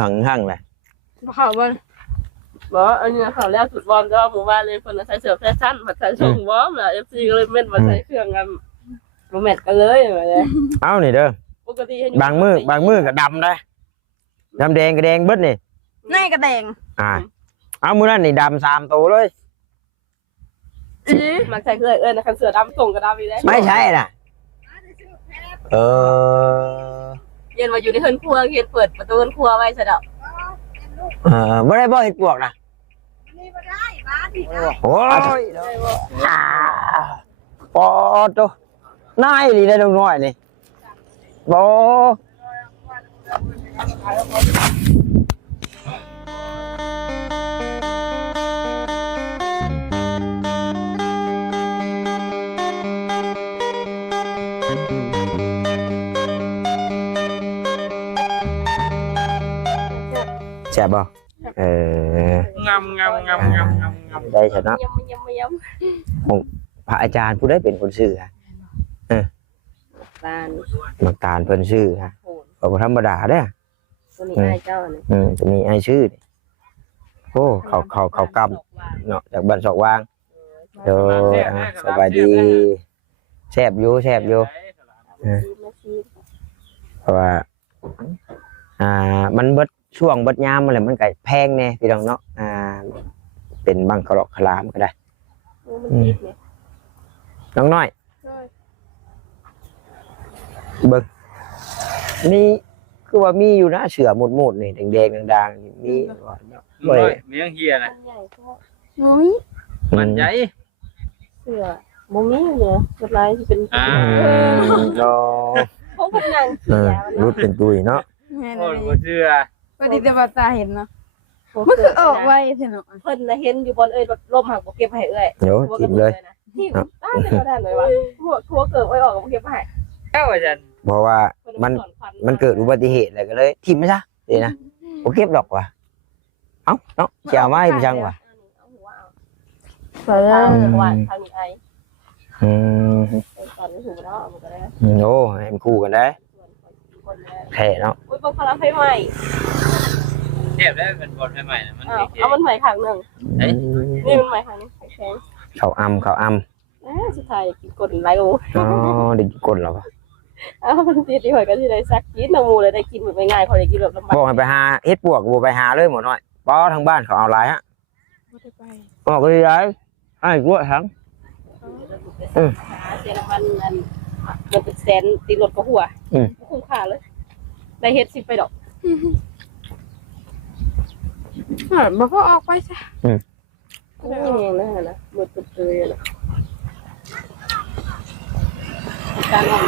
หั่งเลยข่าวมันบอกอันนี้ข่าวแล้วสุดบอลก็หมู่บ้านเลยคนใส่เสื้อแฟชั่นมาใส่ส่งบอมแหละFCก็เลยเม่นมาใส่เครื่องกันโรแมทกันเลยแบบนี้เอานี่เด้อปกติบางมือก็ดำได้ดำแดงก็แดงเบิดนี่ในกระแดงเอามือนั่นนี่ดำ3ตัวเลยมักใส่เครื่องนะคันเสื้อดำส่งกระดำอีกแล้วไม่ใช่น่ะเย็นมาอยู่ในเฮือนครัวเย็นเปิดประตูเฮือนครัวไว้ซะดอกไม่ได้บ่เห็ดปวกนะโอ้ยปอดตัวนายดีได้ดงน้อยนี่บ่ แซ่บบ่งำได้ฉันเนาะพระอาจารย์ผู้ได้เป็นคนชื่อฮะมักตาลเพิ่นชื่อฮะก็ธรรมดาเด้อตัวนี้ไอ้เจ้านี่ตัวนี้ไอ้ชื่อโอ้เขากำเนาะจากบ้านศอกวางเด้อสบายดีแซ่บอยู่เพราะว่ามันเบิดช่วงเบิดยามอะไรมันก็แพงแน่พี่น้องเนาะเป็นบังกะโลกคลามก็ได้น้องน้อยเบิกนี่คือว่ามีอยู่นะเสือหมดนี่แดงๆดังๆมีเฮ้ยเมียงเฮียนะมันใหญ่เสือบ่มีเนี่ยกระไรที่เป็นเขาเป็นนางรุดเป็นตุยเนาะโอ้โหเชื่อปฏิบัติตาเห็นเนาะมันคือออกไว้เถอะเนาะเพิ่นน่ะเห็นอยู่บนร่มหักบ่เก็บให้เดี๋ยวกินเลยที่ได้เลยว่าทั่วเกิดไว้ออกบ่เก็บให้เอ้าอาจารย์เพราะว่ามันเกิดอุบัติเหตุอะไรก็เลยทิ่มไม่ใช่ดีนะบ่เก็บดอกว่ะเอ้าเนาะจะเอาไม้ไปจังว่ะเพิ่นว่าทางนี้ไอ้ตอนนี้ถูกเนาะมันก็ได้โอ้ให้มันคู่กันได้แค่เนาะอุ้ยบางครั้งไฟใหม่เทียบได้เป็นบอลใหม่นะมันเอามันใหม่ขังหนึ่งนี่มันใหม่ขังนึงแข็งเขาอสุดท้ายกินกดไรโอ้ได้กินกดหรอมันตีตีหอยกันที่ไหนซักกินน้ำมูเลยได้กินแบบง่ายๆพอได้กินแบบลำบากบอกให้ไปหาเฮ็ดปวกบัวไปหาเลยหมดหน่อยป้อทางบ้านเขาเอาไรฮะบอกก็ได้ไอ้กล้วยทั้งเจรมันมันเป็นแสนตีรถก็หัวคุ้มค่าเลยได้เฮ็ดสิไปดอกมันก็ออกไปซะนี่เองนะหมดตัวเลยนะการอ่อน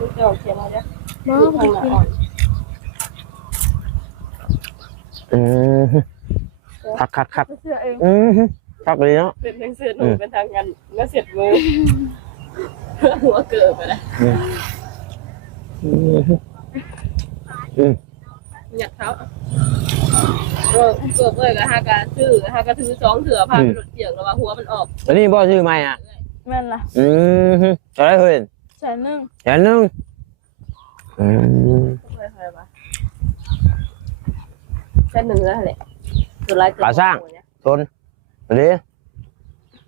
ดูจะออกเสียงอะไรบ้างทางอ่อนคักคักเลยเนาะเป็นทางเสือหนูเป็นทางงานก็เสียดมือหัวเกิดไปแล้วอยากเท้าเกิดเลยกับฮากาถือ2เถื่อพาไปรถเกี่ยวแล้วว่าหัวมันออกอันนี้บ่ชื่อใหม่อ่ะแม่นล่ะอะไรเฮ้ยแสนนึงเคยปะแสนนึงแล้วแหละสุดท้ายก่อสร้างทนเดี๋ยว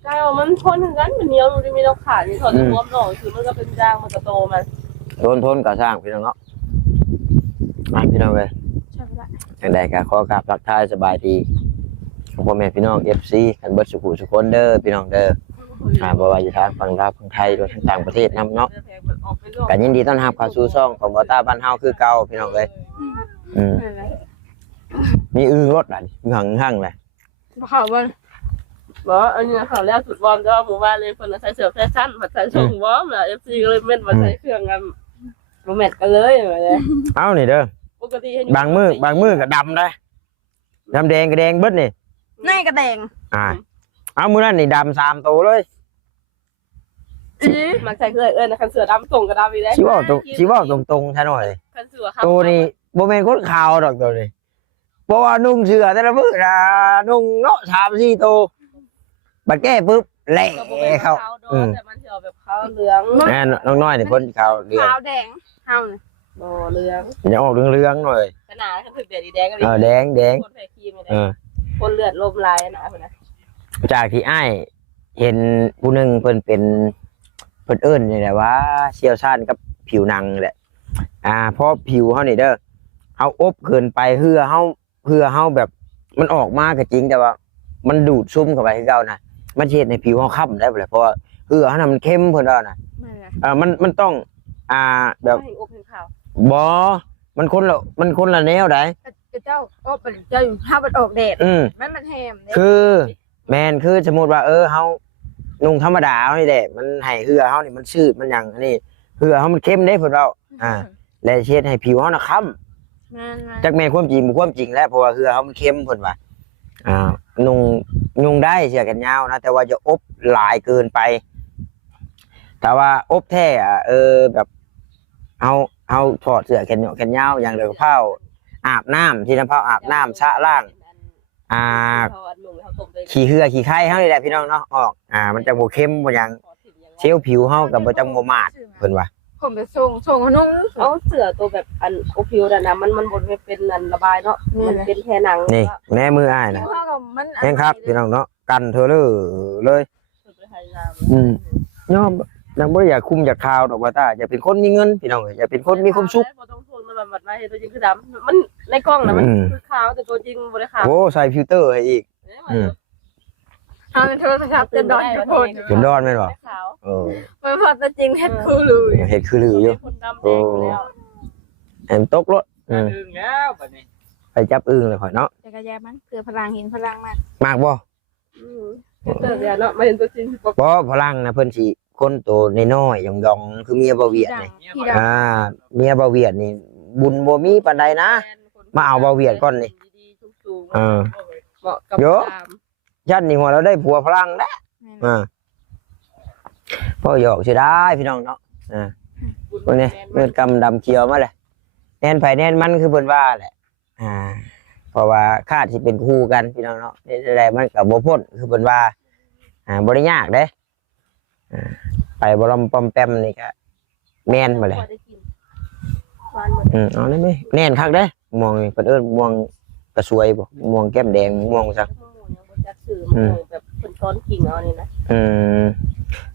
กายมันทนถึงกันมันเหนียวดูดิมีเราขาดนี่ทนรวมหน่อยคือมันก็เป็นจางมันก็โตมันทนก่อสร้างพี่น้องเนาะพี่น้องเลยอย่างใดก็ขอกราบทักทายสบายดีพ่อแม่พี่น้อง FC กันเบิดสุขุสุคนเด้อพี่น้องเด้อบ่ว่าอยู่ทางฝั่งลาวฝั่งไทยหรือทางต่างประเทศนำเนาะกันยินดีต้อนรับเข้าสู่ช่องของบ่ตาบ้านเฮาคือเก่าพี่น้องเอ้ยมีรถน่ะหั่งเลยข่าวมันบอกอันนี้ข่าวแล้วสุดบอมก็หมู่บ้านเลยคนใส่เสื้อแฟชั่นมาใส่ส่งบอมแหละ FC ก็เลยเม่นมาใส่เครื่องกันโรแมทกันเลยแบบนี้เอานี่เด้อปกติบางมือก็ดำได้ดำแดงก็แดงเบิดนี่ในกระแดงเอามือนั่นนี่ดำ3ตัวเลยมักใส่เครื่องนะคันเสือดำส่งกระดำอีกแล้วชี้ว่าตรงๆใช่หน่อยตัวนี้โมเมนต์โคตรขาวดอกตัวนี้เพราะว่านุ่งเสื้อแต่ละมือนะนุ่งเนาะ3-4ตัวบัดแก้ปุ๊บแหล่เขาแต่มันจะออกแบบขาวเหลืองแน่น้องน้อยนี่พ้นขาวเหลืองขาวแดงเฮา บ่เหลือง อย่าออกเรื่องๆหน่อย ขนาดเขาถึงแดดแดงก็ แดงแดง คนแพ้ครีมเลย เออ คนเลือดลมลายนะเพิ่นนะ จากที่อ้ายเห็นผู้หนึงเพิ่นเป็นเพิ่นเอิ้นนี่แหละว่าเชี่ยวชาญกับผิวหนังนี่แหละเพราะผิวเฮานี่เด้อเฮาอบเกินไปเพื่อเฮาแบบมันออกมาก็จริงแต่ว่า มันดูดซึมเข้าไปคือเก่านะมันเฮ็ดให้ผิวเฮาค้ำได้บ่ล่ะเพราะว่าเพื่อเฮาน่ะมันเข้มเพิ่นว่าน่ะ ไม่เลย มันต้องแบบ ให้อบให้ขาว บ่มันคนละแนวได้ เจ้าก็เป็นเจ้าอยู่ถ้ามันออกแดด มันแฮม คือแมนคือสมมุติว่าเฮานุ่งธรรมดาเฮานี่แหละมันให้เหือเฮานี่มันชืดมันหยังอันนี้เหือเฮามันเข้มได้เพิ่นเว้าและเช็ดให้ผิวเฮาน่ะค้ำจักแม่นความจริงบ่ความจริงแล้วเพราะว่าเหือเฮามันเข้มเพิ่นว่านุ่งได้เสื้อแขนยาวนะแต่ว่าจะอบหลายเกินไปแต่ว่าอบแท้แบบเฮาถอดเสื้อแขนยาวอย่างเดียวกับเผาอาบน้ำที่น้ำเผาอาบน้ำชะล้างขี้เหือขี้ไข่เฮานี่แหละพี่น้องเนาะออกมันจะบ่เข้มบ่หยังเซลล์ผิวเฮาก็บ่จังบ่มาดเพิ่นว่า ผมจะส่งนุ่ง เอาเสื้อตัวแบบอันโอพิวน่ะนะมันบ่เป็นอันระบายเนาะมันเป็นแค่หนัง นี่แม่มืออ้ายนะแม่นครับพี่น้องเนาะกันเธอเลยยอมยังบ่ได้อยากคุมอยากข่าวดอกว่าตาอย่าเป็นคนมีเงินพี่น้องอย่าเป็นคนมีความสุข บ่ต้องทนมันแบบว่าเฮ็ดตัวจริงคือดำมันในกล้องน่ะมันคือขาวแต่ตัวจริงบ่ได้ขาว โอ้ใส่ฟิลเตอร์ให้อีก เอาเธอครับจะดอนทุกคน เป็นดอนแม่นบ่ ขาว มันพอจะจริงเฮ็ดคือเลย เฮ็ดคือลืออยู่ คนดำแดงแล้ว แอมตกรถ ดึงแล้วบัดนี้ ไปจับอึ่งเลยข่อยเนาะ จักรยานมันเพื่อพลังเห็นพลังมาก มากบ่ เสื้อเนาะมาเห็นตัวจริง บ่พลังนะเพิ่นสิคนโตน้อยๆหยองๆคือเมียบ่เวียดนี่ ที่เรา เมียบ่เวียดนี่บุญบ่มีปานใดนะ มาเอาเบาเวียดก่อนนี่ เหมาะกับ ยันนี่หัวเราได้ผัวพลังแล้วพ่อหยอกสิได้พี่น้องเนาะพวกนี้เงินกำดำเขียวมาเลยแน่นไผแน่นมันคือเพิ่นว่าแหละเพราะว่าคาดสิเป็นคู่กันพี่น้องเนาะนี่แหละมันก็บ่พ้นคือเพิ่นว่าบ่ได้ยากเด้ไปบ่ลำปอมแปมนี่ก็แม่นมาเลยเอาได้มั้ยแน่นคักเด้ม่วงนี่เพิ่นเอิ้นม่วงกระสวยบ่ม่วงแก้มแดงม่วงซักแบบเป็นต้นกิ่งเอานี่นะ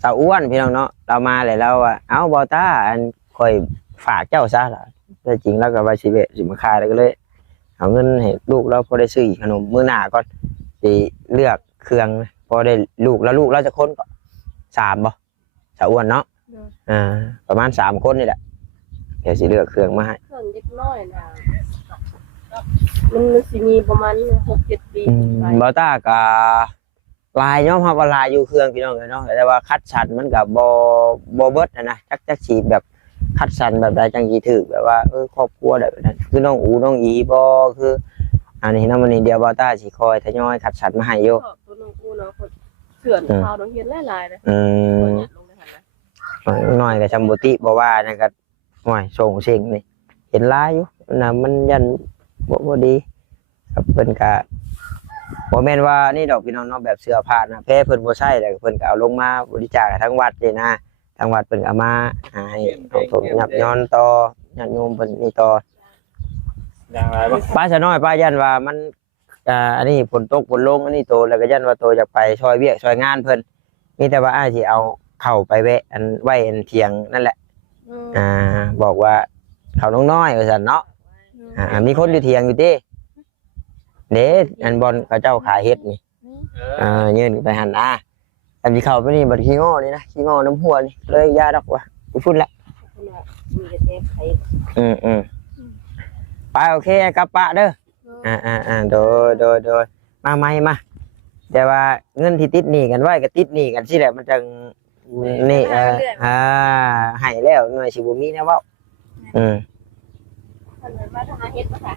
สาวอ้วนพี่น้องเนาะเรามาเลยเราเอาบอต้าอันคอยฝากเจ้าซะล่ะแต่จริงแล้วก็ว่าสิมาขายแล้วก็เลยเอาเงินให้ลูกเราพอได้ซื้อขนมมื้อหน้าก่อนสิเลือกเครื่องพอได้ลูกแล้วลูกเราจะคนก็3บ่สาวอ้วนเนาะประมาณ3คนนี่แหละเดี๋ยวสิเลือกเครื่องมาให้ เครื่องเล็กน้อยนะมันสิมีประมาณ 6-7 ปีบอต้าก็ลายเนาะครับว่าลายอยู่เครื่องพี่น้องเนาะแต่ว่าคัดสันมันก็บ่เบิดนะจักฉีดแบบคัดสันแบบใดจังสิถึกแบบว่าครอบครัวแบบนั้นคือน้องอูน้องอีบ่คืออันนี้นะมันนี่เดียวบอต้าสิคอยทยอยคัดสันมาให้อยู่ตัวน้องอูเนาะเขื่อนขาวน้องเฮ็ดหลายๆเลยน้อยก็จำบ่ติบ่ว่านั่นก็ห้อยส่งเสียงนี่เห็นลายอยู่น่ะมันยันบ่ดีครับเพิ่นก็บ่แม่นว่านี่ดอกพี่น้องเนาะแบบเสื้อผ้านะแพ้เพิ่นบ่ใช้แล้วเพิ่นก็เอาลงมาบริจาคให้ทั้งวัดนี่นะทางวัดเพิ่นก็เอามาให้เอาถมยับย้อนต่อญาติโยมเพิ่นนี่ต่ออย่างไรบ่ป้าซะน้อยป้ายันว่ามันอันนี้ฝนตกฝนลงอันนี้โตแล้วก็ยันว่าโตอยากไปช่วยเวียกช่วยงานเพิ่นมีแต่ว่าอ้ายสิเอาเข้าไปแวะอันไว้อันเถียงนั่นแหละบอกว่าเขาน้องน้อยว่าซั่นเนาะมีคนอยู่เถียงอยู่ติเด้อันบอลเขาเจ้าขายเฮ็ดนี่ยืนไปหันอันที่เข้าไปนี่บัดขี้ง้อนี่นะขี้ง้อน้ำหัวนี่เลยยาดอกว่ะไปพุ่นละไปโอเคกลับปะเด้อโดยมาใหม่มาแต่ว่าเงินที่ติดหนี้กันไว้ก็ติดหนี้กันสิแหละมันจังนี่ให้แล้วหน่วยสิบ่มีนะเว้ามาทำเฮ็ดบ่ค่ะ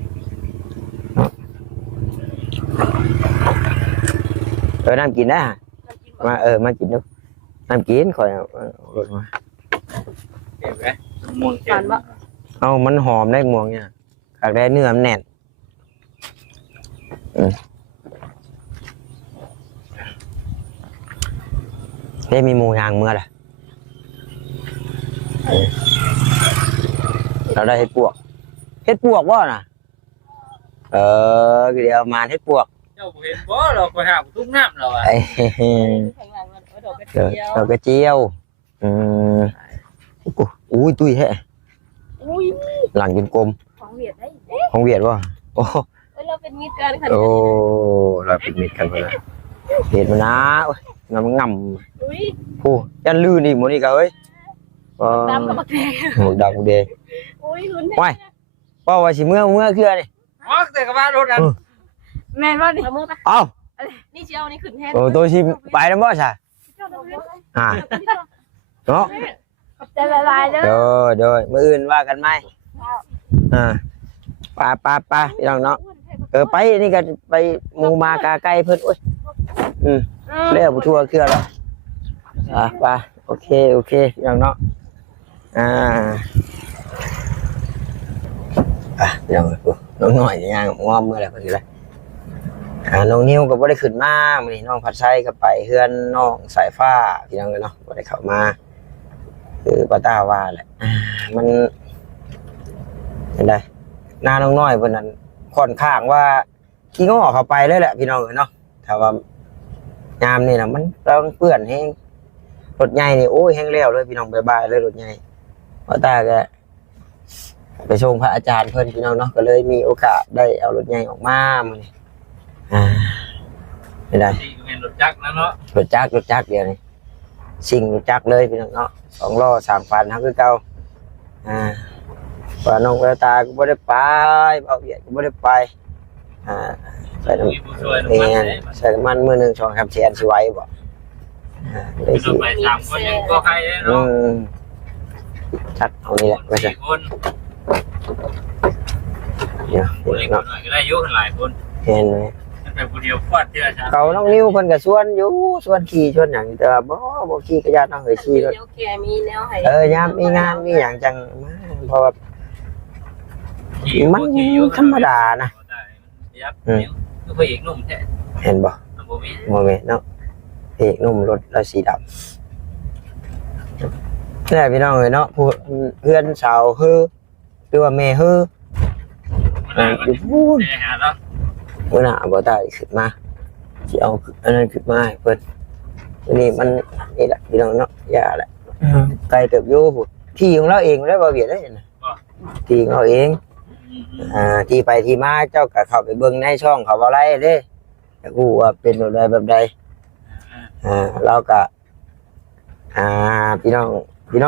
น้ำกินนะมามากินดูน้ำกินคอยรถมาเก็บไว้ม่วงเก็บเอามันหอมได้ม่วงเนี่ยอยากได้เนื้อมันแน่นได้มีหมูย่างเมื่อไหร่ เราได้เฮ็ดปวกบ่น่ะคือเดี๋ยวมาเฮ็ดปวก เจ้าเห็นบ่เราก็หาทุกน้ำเราอ่ะ ไอ้ ข้างหลังมันเอาดอกกระ เดี๋ยว เจียว เราก็เจียวอุ้ยตุ้ยแท้ อุ้ย หลังกินกลม ของเวียดได้ ของเวียดบ่โอ้ เอ้ยเราเป็นมิตรกันค่ะ โอ้เราเป็นมิตรกันพุ่นน่ะเฮ็ดมานะโอ้ยน้ำง่ำ อุ้ย ผู้ยันลื่นอีกหมดนี่ก็เอ้ย ดำกับบักแดง หมวกดำหมวกแดง อุ้ยลุ้น ว้ายว่าว่าสิเมื่อคืออะไร อ๋อแต่ก็ว่ารถอัน แม่นว่าดิ เอามือไป เอ้า นี่เชียวนี่ขึ้นแทน โอ้ตัวชิไปแล้วบ่ซะอ่าเนาะ จะละลายเด้อ โดยมื้ออื่นว่ากันไหมไปพี่น้องเนาะไปนี่ก็ไปหมู่มากาไก่เพิ่นโอ้ยแล้วบ่ทั่วเครือแล้วไปโอเคพี่น้องเนาะพี่น้องน้องหน่อยย่างงอมเมื่อไหร่เพิ่นสิได้น้องนิวก็บ่ได้ขึ้นมามื้อนี้น้องผัดไส้ก็ไปเฮือนน้องสายฟ้าพี่น้องเนาะบ่ได้เข้ามาคือป้าตาว่าแหละมันเห็นได้หน้าน้องน้อยเพิ่นนั้นค่อนข้างว่าขี้ง้อเข้าไปเลยแหละพี่น้องเนาะถ้าว่ายามนี่น่ะมันต้องเปื้อนแฮงรถใหญ่นี่โอ้ยแฮงแล้วเลยพี่น้องบ๊ายบายเลยรถใหญ่ป้าตาก็ไปส่งพระอาจารย์เพิ่นพี่น้องเนาะก็เลยมีโอกาสได้เอารถใหญ่ออกมามื้อนี้ไม่ได้ ที่เป็นรถจักรนะเนาะ รถจักรเดียวนี่สิ่งรถจักรเลยพี่น้องเนาะ2 ล้อ 3 ฟันครับคือเก่าว่าน้องแววตาก็บ่ได้ไปเบาเวียดก็บ่ได้ไปใส่น้ำ มีผู้ช่วย แม่ มัน ใส่น้ำมันมื้อนึง2 3แสนสิไหวบ่ได้ ต้ สิ องไปถามคนยังก็ใครเนาะ จัดเอานี่แหละไว้ซะ คน เดี๋ยว คนอีกหน่อยก็ได้เยอะหลายคน เห็นไหม แต่ผู้เดียวฟาดเจอจ้า เขาน้องนิ้วเพิ่นก็ชวนอยู่ชวนขี่ชวนหยังแต่ว่าบ่ขี่ก็ญาติน้องเอ้ยขี่รถ เดี๋ยวแกมีแนวให้ ยามมีงานมีหยังจังมาเพราะว่ามันธรรมดานะ ยับเนี่ยก็ไปอีกนุ่มแท้ เห็นบ่ บ่มี บ่แม่นเนาะเอกนุ่มรถแล้วสีดำนี่แหละพี่น้องเอ้ยเนาะผู้เพื่อนสาวฮือหรือว่าแม่ฮืออยู่พูน หาแล้ว มื้อหน้าบ่ได้ขึ้นมาสิเอาอันนั้นขึ้นมาให้เพิ่นวันนี้มันนี่แหละพี่น้องเนาะอย่าแหละไกลเติบอยู่พุ่นที่ของเราเองแล้วบ่เวียดได้น่ะที่ของเราเองที่ไปที่มาเจ้าก็เข้าไปเบิ่งในช่องเขาบ่ไล่เด้อยากรู้ว่าเป็นแบบใดเราก็พี่น้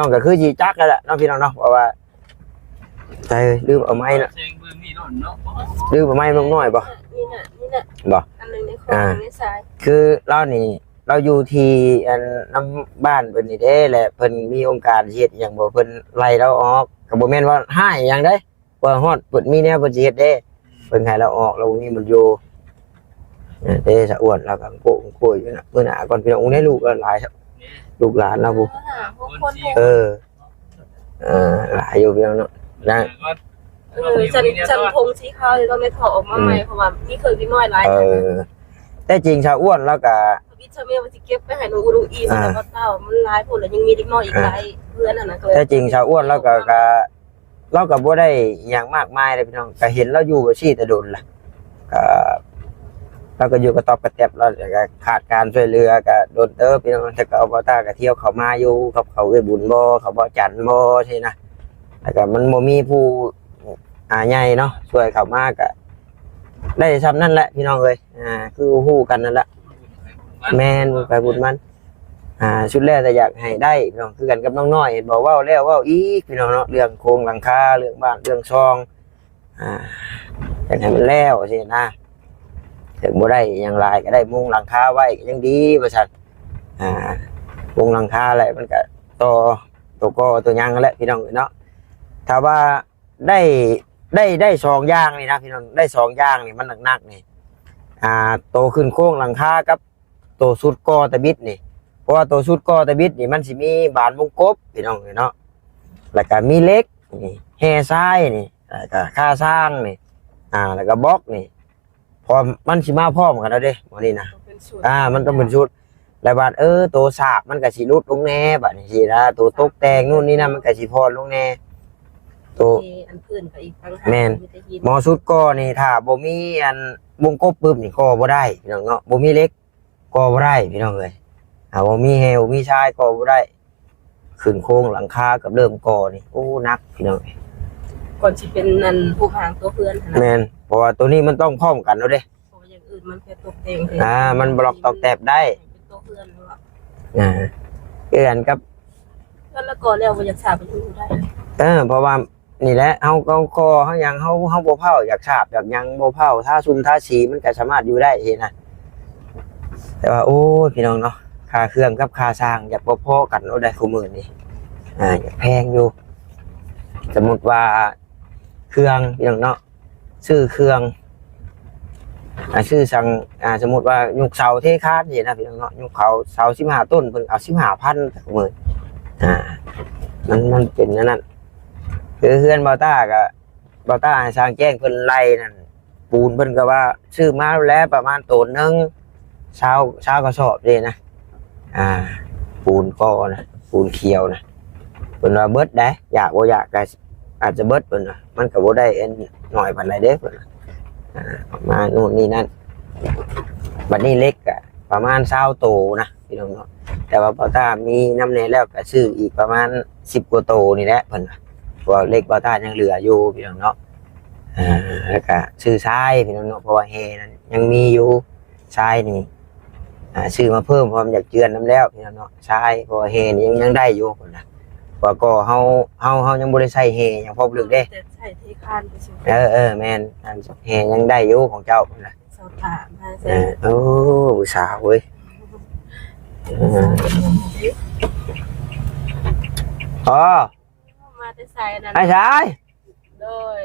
องก็คือสิจักนั่นแหละเนาะพี่น้องเนาะเพราะว่าใจลืมเอาไม้น่ะ เสียงปืนมีโน่นเนาะ ลืมเอาไม้น้อยบ่ นี่น่ะ บ่ อันนึงในคอในสาย คือเรานี่เราอยู่ที่อันน้ำบ้านเพิ่นนี่เด้แหละเพิ่นมีองค์การเฮ็ดหยังบ่เพิ่นไล่เราออกก็บ่แม่นว่าให้หยังได้ว่าฮอดเพิ่นมีแนวเพิ่นสิเฮ็ดเด้เพิ่นให้เราออกเราบ่มีมันอยู่เด้สะอ้วนเราก็โกยอยู่น่ะมื้อหน้าก่อนพี่น้องได้ลูกหลายลูกหลานเราบ่ หลายอยู่พี่น้องเนาะนะ ฉันพงสีขาวเลยต้องไม่ถอดออกมาใหม่เพราะว่านี่เคยกินน้อยหลาย แต่จริงชาวอ้วนแล้วก็ วิชาเมียมันจะเก็บไปให้หนูดูอีสแล้วก็เต้ามันหลายผลแล้วยังมีเด็กน้อยอีกหลายเพื่อนน่ะก็เลย แต่จริงชาวอ้วนแล้วก็เราก็บ่ได้อย่างมากมายเลยพี่น้องก็เห็นเราอยู่บ่ซี่แต่โดนล่ะก็เราก็อยู่กับตอบกระแตบเราก็ขาดการช่วยเหลือก็โดนเติบพี่น้องแต่ก็เอาบ่ตาก็เที่ยวเข้ามาอยู่กับเขาเอ้ยบุญบ่เขาบ่จันทร์บ่ใช่นะแล้วก็มันบ่มีผู้ใหญ่เนาะช่วยเข้ามาก็ได้ซ้ำนั่นแหละพี่น้องเอ้ยคือฮู้กันนั่นแหละแม่นไปบุญมันชุดแรกแต่อยากให้ได้พี่น้องคือกันกับน้องน้อยบอกว่าแล้วว่าอีกพี่น้องเนาะเรื่องโครงหลังคาเรื่องบ้านเรื่องช่องอยากให้มันแล้วสินะถึงบ่ได้อย่างไรก็ได้มุงหลังคาไว้ยังดีว่าซั่นมุงหลังคาอะไรมันก็ตัวก็ตัวยังแหละพี่น้องเนาะถ้าว่าได้2อย่างนี่นะพี่น้องได้2อย่างนี่มันหนักๆนี่โตขึ้นโค้งหลังคากับโตสุดกอตะบิดนี่เพราะว่าโตสุดกอตะบิดนี่มันสิมีบานวงกบพี่น้องเนาะแล้วก็มีเหล็กนี่แห่ทรายนี่แล้วก็ค่าสร้างนี่แล้วก็บล็อกนี่พอมันสิมาพร้อมกันแล้วเด้บ่นี่นะมันต้องเป็นชุดแล้วบาดโตสาบมันก็สิรุดลงแน่บัดนี้สินะโตตกแต่งนู่นนี่นั่นมันก็สิพอลงแน่ ตัว อันพื้นก็อีกต่างหาก แม่น มีแต่หิน หมอสุดก็นี่ถ้าบ่มีอันวงกบปึ๊บนี่ก็บ่ได้พี่น้องเนาะบ่มีเหล็กก็บ่ได้พี่น้องเอ้ยบ่มีแฮวมีชายก็บ่ได้ขึ้นโครงหลังคากับเริ่มก่อนี่โอ้หนักพี่น้องเอ้ย ก่อนสิเป็นนันผู้หางตัวเพื่อนนะ แม่นเพราะว่าตัวนี้มันต้องพร้อมกันเนาะเด้ เพราะว่าอย่างอื่นมันแค่ตกแต่ง มันบล็อกตอกแตบได้ เป็นตัวเพื่อนหรือว่า เอื้อนกับ แล้วก็แล้วมันอยากสาบไปอยู่ได้ เพราะว่านี่แหละเฮาคอเฮาหยังเฮาบ่เผาอยากฉาบอยากหยังบ่เผาถ้าซุ่มถ้าสีมันก็สามารถอยู่ได้เห็นนะแต่ว่าโอ้ยพี่น้องเนาะค่าเครื่องกับค่าสร้างอยากบ่พอกันเนาะได้คู่มื้อนี้อยากแพงอยู่สมมุติว่าเครื่องพี่น้องเนาะซื้อเครื่องซื้อสั่งสมมุติว่ายุกเสาเทคานนี่นะพี่น้องเนาะยุกเสา15ต้นเพิ่นเอา 15,000คู่มื้อมันเป็นนั่นคือเฮือนบอต้ากับบอต้าสร้างแจ้งเพิ่นไล่นั่นปูนเพิ่นก็ว่าซื้อมาแล้วประมาณต้นนึงเช้ากระสอบเลยนะปูนก็นะปูนเขียวนะเพิ่นว่าเบิดได้อยากบ่อยากก็อาจจะเบิดเพิ่นน่ะมันก็บ่ได้เอ็นหน่อยปานใดเด้เพิ่นประมาณนู่นนี่นั่นบัดนี้เล็กก็ประมาณ20โตนะพี่น้องเนาะแต่ว่าบอต้ามีน้ำแน่แล้วก็ซื้ออีกประมาณ10กว่าโตนี่แหละเพิ่นว่าเล็กบอต้ายังเหลืออยู่พี่น้องเนาะแล้วก็ซื้อทรายพี่น้องเนาะเพราะว่าเฮนั้นยังมีอยู่ทรายนี่ซื้อมาเพิ่มเพราะมันอยากเจือนน้ำแล้วพี่น้องเนาะทรายเพราะว่าเฮนี่ยังได้อยู่คนนะว่าก็เฮายังบ่ได้ใส่เฮยังพอลึกเด้ แต่ใช่ที่คานไปสิ แม่นอันเฮยังได้อยู่ของเจ้าคนนะ สอบถามมาใช่ โอ้ผู้สาวเว้ยอ๋อ มาแต่ใส่นั่น ไม่ใช่ โดย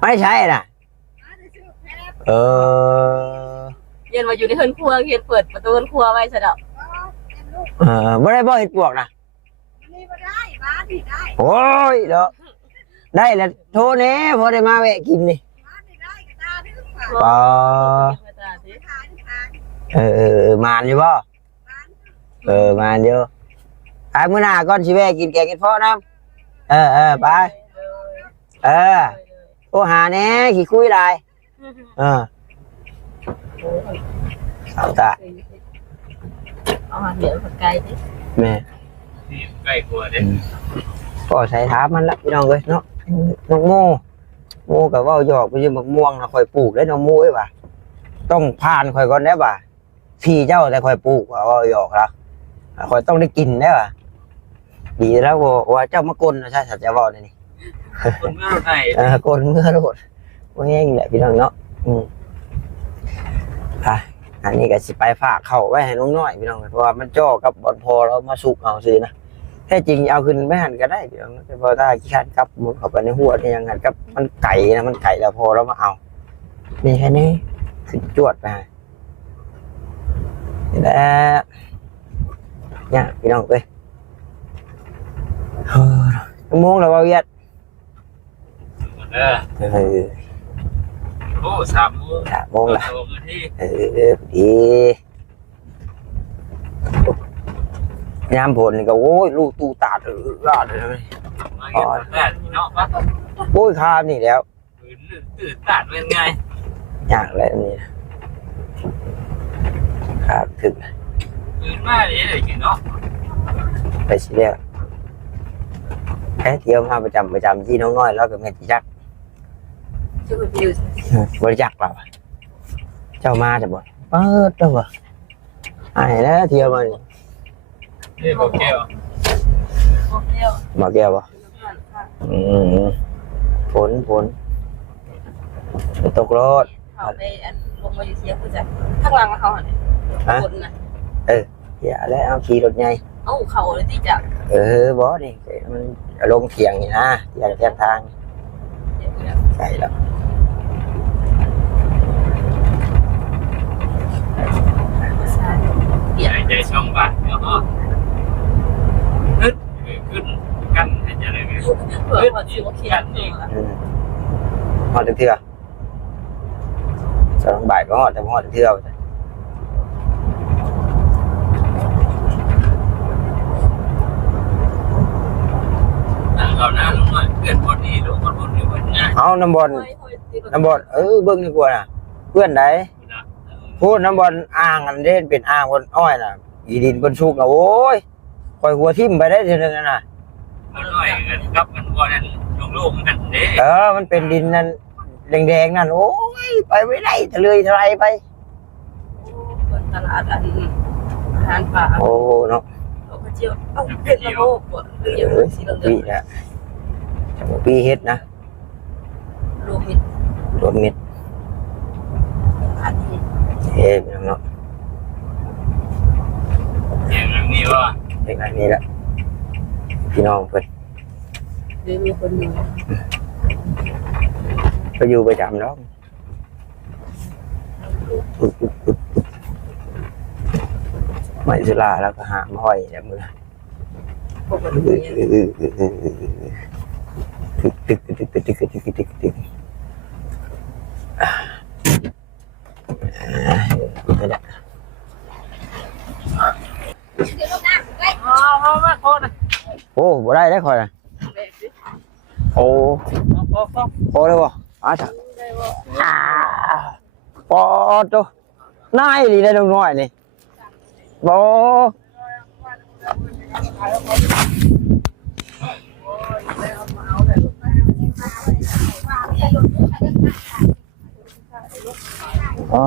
ไม่ใช่น่ะเออ เย็นมาอยู่ในเฮือนครัวเฮ็ดเปิดประตูเฮือนครัวไว้ซะดอก บ่ได้บ่เห็ดปวกนะโอ้ยเด้อได้แล้วโทรแน่พอได้มาแวะกินนี่ปอมานอยู่บ่มานอยู่ไปมื้อหน้าก่อนสิแวะกินแกงเห็ดเพาะน้ำไปโทรหาแน่ขี้คุยหลายสาวตา เอาหาเดี๋ยวผักไก่ดิ แม่ ที่ใกล้กลัวเด้ ก็ใช้ถามมันละพี่น้องเอ้ยเนาะน้องโมกับว่าหยอกไปยืมมะม่วงนะคอยปลูกได้น้องโมไอ้บ่าต้องผ่านคอยก่อนได้บ่าที่เจ้าแต่คอยปลูกว่าหยอกละคอยต้องได้กินได้บ่าดีแล้วว่าเจ้ามากลนะใช่สัจจะบอกเลยนี่ คนเมื่อไหร่ กลเมื่อโลดว่าแห้งแหละพี่น้องเนาะอันนี้ก็สิไปฝากเข้าไว้ให้น้องน้อยพี่น้องเพราะว่ามันจ่อกับบอลพอเรามาสุกเอาซื้อนะแท้จริงเอาขึ้นไม่หันก็ได้พี่น้องแต่พอได้ขี้ขันกับมุดเข้าไปในหัวนี่ยังไงกับมันไก่นะมันไก่แล้วพอเรามาเอานี่แค่นี้ขึ้นจวดไปนี่แหละเนี่ยพี่น้องเอ้ยชั่วโมงแล้วว่าเวียด โอ้3 โมง 3 โมงละ ที่ ดียามผลนี่ก็โอ้ยลูกตูตาดรอดเลย มาเห็นแดดเนาะว่า โอ้ยคามนี่แล้ว ตื่นตัดเป็นไง อยากอะไรนี่นะครับถึง ตื่นมาเลยกินเนาะ ไปสิเดียวแค่เที่ยวมาประจำที่น้องน้อยแล้วก็แม่จิจัก จะไปอยู่ บริจาคเปล่าเจ้ามาจะบอกเปิดเจ้าบ่ไอ้แล้วเที่ยวมานี่ นี่บอกแก้ว โอเค มาแก้วบ่ฝนตกรถ เขาไปลงมาอยู่เสียคือจะข้างหลังเขาเนี่ยคนน่ะ อย่าแล้วเอาขี่รถใหญ่ เอ้าเขาเลยที่จะ บ่นี่มันลงเถียงนี่นะอย่างแยกทางใช่แล้ว ใหญ่ใจช่องบาทเนาะขึ้นกันให้จะอะไรเนี่ย เผื่อว่าสิว่าเขียนเองล่ะ ฮอดเทื่อสองบ่ายก็ฮอดแต่ฮอดเทื่อเราหน้าลงหน่อย เกิดคนนี้รู้คนอยู่คนง่าย เอาน้ำบอลเบิ่งดีกว่าน่ะเพื่อนใดพูดน้ำบอลอ่างอันเด่นเป็นอ่างบนอ้อยน่ะอีดินบนชุกน่ะโอ้ยคอยหัวทิ่มไปได้ทีนึงน่ะ มันน้อยกันครับมันก็นั่นลูกๆกันเด้ มันเป็นดินนั่นแดงๆนั่นโอ้ยไปไม่ได้ทะเลทลายไป คนตลาดอันอาหารป่า โอ้เนาะ เอาไปเจียวเอาเผ็ดละโมกเจียวสีเหลือง ปีละปีเฮ็ดนะ รวมมิตร รวมมิตร อันนี้ เฮ็ดเนาะ อย่างนี้ว่า เป็นอันนี้แหละพี่น้องเพิ่น หรือมีคนอยู่ ก็อยู่ประจำเนาะไม่สุราแล้วก็หามาห้อยแบบมือ ปกติ ตึกนี่แหละ มาโคตร โอ้บ่ได้ได้ค่อยนะโอ้โอ้ได้บ่อาจ้ะปอดโตนายนี่ได้ลงน้อยนี่บ่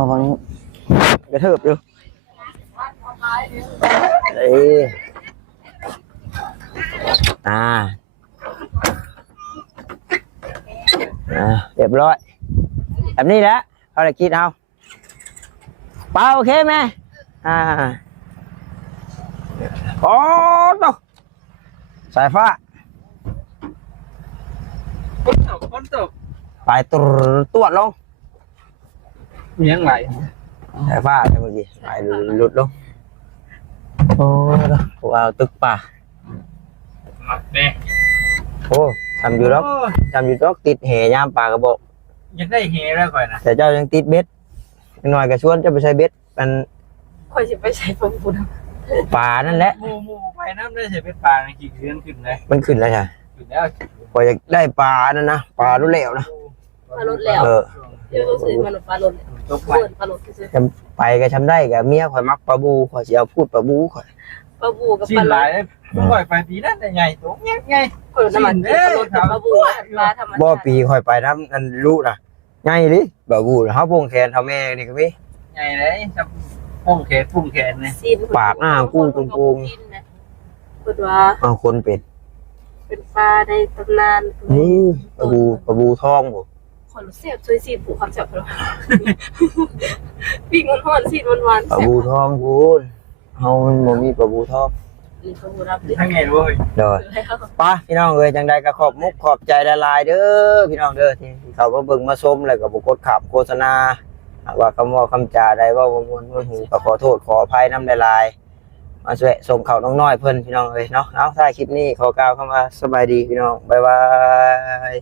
บางกระเทิบอยู่เรียบร้อยแบบนี้แหละเขาเลยคิดเอาเปล่าโอเคไหมโอ้โตสายฟ้า คนตก ไปตรวจลง ยังไง สายฟ้าใช่เมื่อกี้ไปหลุดลงโอ้โหเอาตึกป่า มาเด้ โอ้ทำอยู่ดอกติดแห่ยามปลากระบอก ยังได้เฮแล้วก่อนนะ แต่เจ้ายังติดเบ็ดหน่อยก็ชวนเจะไปใช้เบ็ดมัน คอยจะไปใช้ปลาบูนะ ปลานั่นแหละ หมูไปน้ำได้เสียเป็นปลาในกี่เดือนขึ้นเลย มันขึ้นแล้วใช่ ขึ้นแล้ว พอจะได้ปลานั่นนะปลารุ่นเหลวนะ ปลาลดแล้ว เออ เดี๋ยวรู้สึกมันปลาลด ตกไป เปิดปลาลดซื้อ จำไปก็ทำได้กับเมียข่อยมักปลาบูข่อยจะเอาพูดปลาบูข่อย ปลาบูกับ ชิ้ ป น ลาล หลา ด ยมึงปล่อยไปปีนั้นแต่ใหญ่ตัวไง คนน้ำมันปลาลดกับปลาบูปลาธรรมชาติ บ่ปีข่อยไปน้ำนั่นรู้นะง่ายลิปลาบูเขาโป่งแขนเท่าแม่นี่ก็มี ใหญ่เลยจะพุ่งแขนเนี่ย ปากหน้ากุ้งกุ้งพูดว่า เอาคนเป็น เป็นปลาในตำนาน นี่ปลาบูทองบ่ ขอรู้เสียบช่วยซีดผูกความเจ็บเราปีกมันหอนซีดมันหวาน ปลาบูทองพูนเฮามันบ่มีปลาบูทอง นี่ปลาบูรับดิ ทั้งไงรู้ เด้อไป้าพี่น้องเอ้ยจังใดก็ขอบมุกขอบใจละลายเด้อพี่น้องเด้อที่เขามาเบิ่งมาชมแล้วก็บ่กดขับโฆษณาหากว่าคำว่าคำจาใดว่าบ่ม่วนบ่หูก็ขอโทษขออภัยนำหลายๆมาช่วยส่งเข้าน้องน้อยเพิ่นพี่น้องเอ้ยเนาะเอาท้ายคลิปนี้ขอกล่าวคำว่าสบายดีพี่น้องบ๊ายบาย